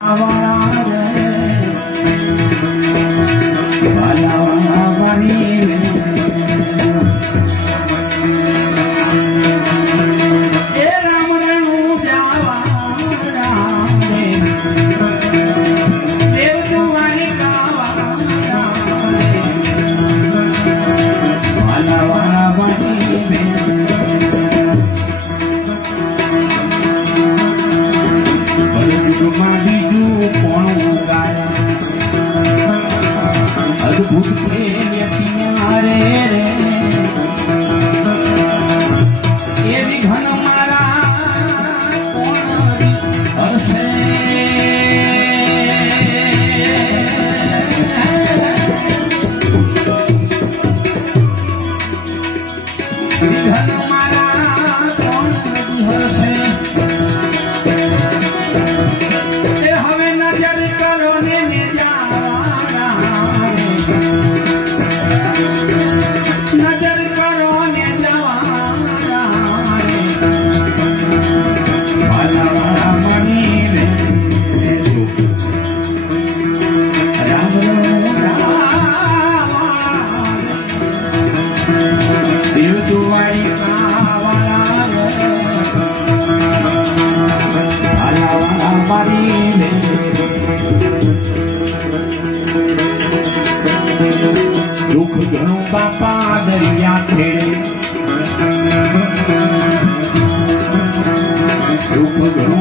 啊 want. o tempo. દુઃખ ઘણું બાપા દરિયા ખેડે. દુઃખ ઘણું